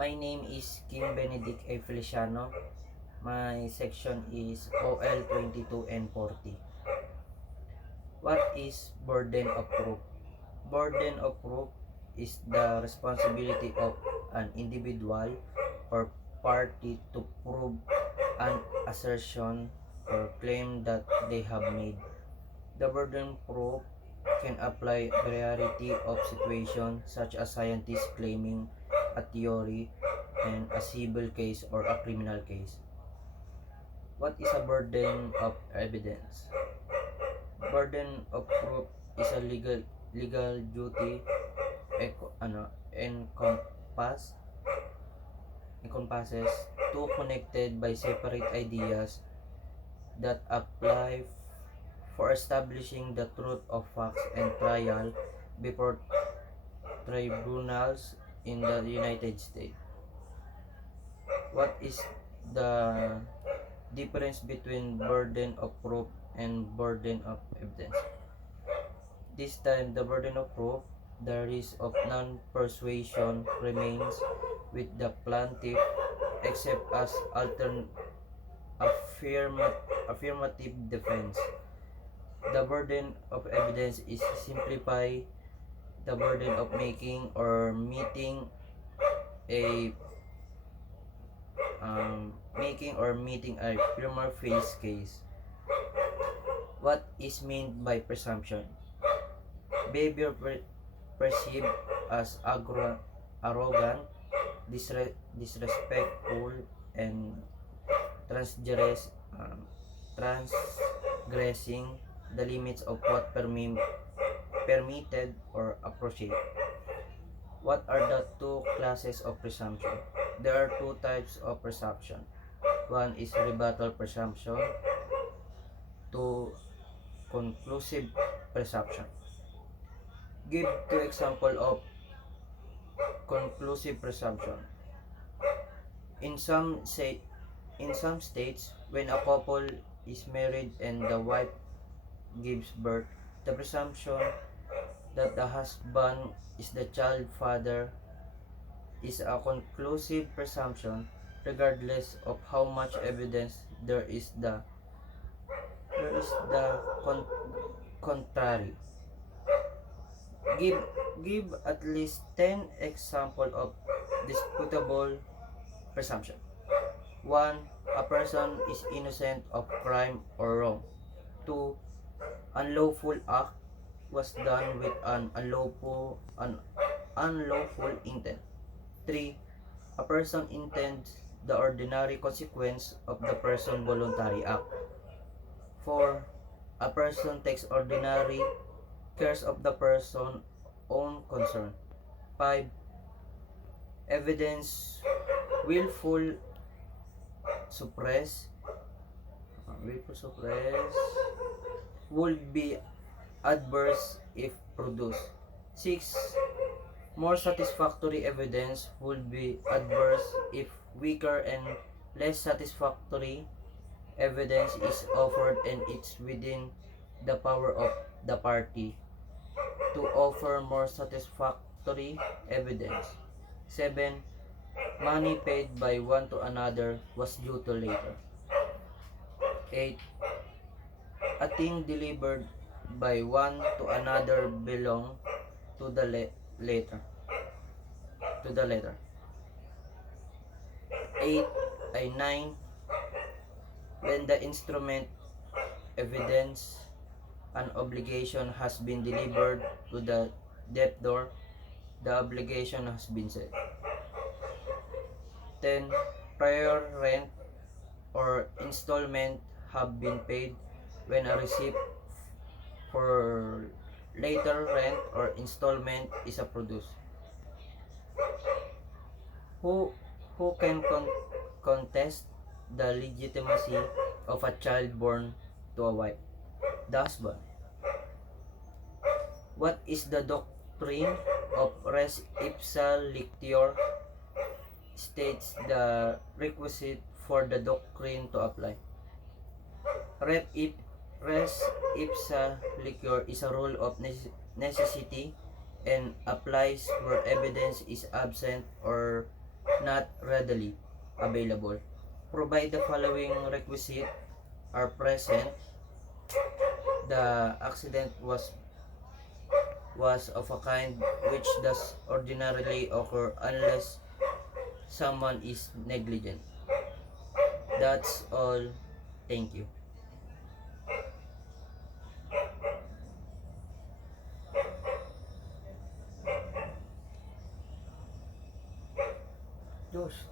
My name is Kim Benedict A. Feliciano. My section is OL 22 and 40. What is burden of proof? Burden of proof is the responsibility of an individual or party to prove an assertion or claim that they have made. The burden proof can apply variety of situations such as scientists claiming a theory and a civil case or a criminal case. What is a burden of evidence? Burden of proof is a legal duty encompass encompasses two connected by separate ideas that apply for establishing the truth of facts and trial before tribunals in the United States. What is the difference between burden of proof and burden of evidence? This time, the burden of proof, the risk of non-persuasion remains with the plaintiff except as affirmative defense. The burden of evidence is simplify the burden of making or a meeting a prima facie case. What is meant by presumption? Behavior perceived as arrogant, disrespectful, and transgressing the limits of what permitted or appropriate. What are the two classes of presumption? There are two types of presumption. One is rebuttal presumption, two conclusive presumption. Give two example of conclusive presumption. In some states, when a couple is married and the wife gives birth, the presumption that the husband is the child father is a conclusive presumption regardless of how much evidence there is the contrary. Give at least 10 examples of disputable presumption. 1. A person is innocent of crime or wrong. 2. Unlawful act was done with an unlawful intent. 3. A person intends the ordinary consequence of the person's voluntary act. 4. A person takes ordinary cares of the person's own concern. 5. Evidence willful suppress would be adverse if produced. 6. More satisfactory evidence would be adverse if weaker and less satisfactory evidence is offered, and it's within the power of the party to offer more satisfactory evidence. 7. Money paid by one to another was due to later. 8. A thing delivered by one to another belong to the later. 8 ay 9. When the instrument evidence an obligation has been delivered to the debtor, the obligation has been set. 10. Prior rent or installment have been paid when a receipt for later rent or installment is produced. Who can contest the legitimacy of a child born to a wife? The husband. What is the doctrine of res ipsa lictior? States the requisite for the doctrine to apply. Res ipsa lictior is a rule of necessity and applies where evidence is absent or not readily available. Provide the following requisite are present. The accident was of a kind which does ordinarily occur unless someone is negligent. That's all. Thank you. Josh,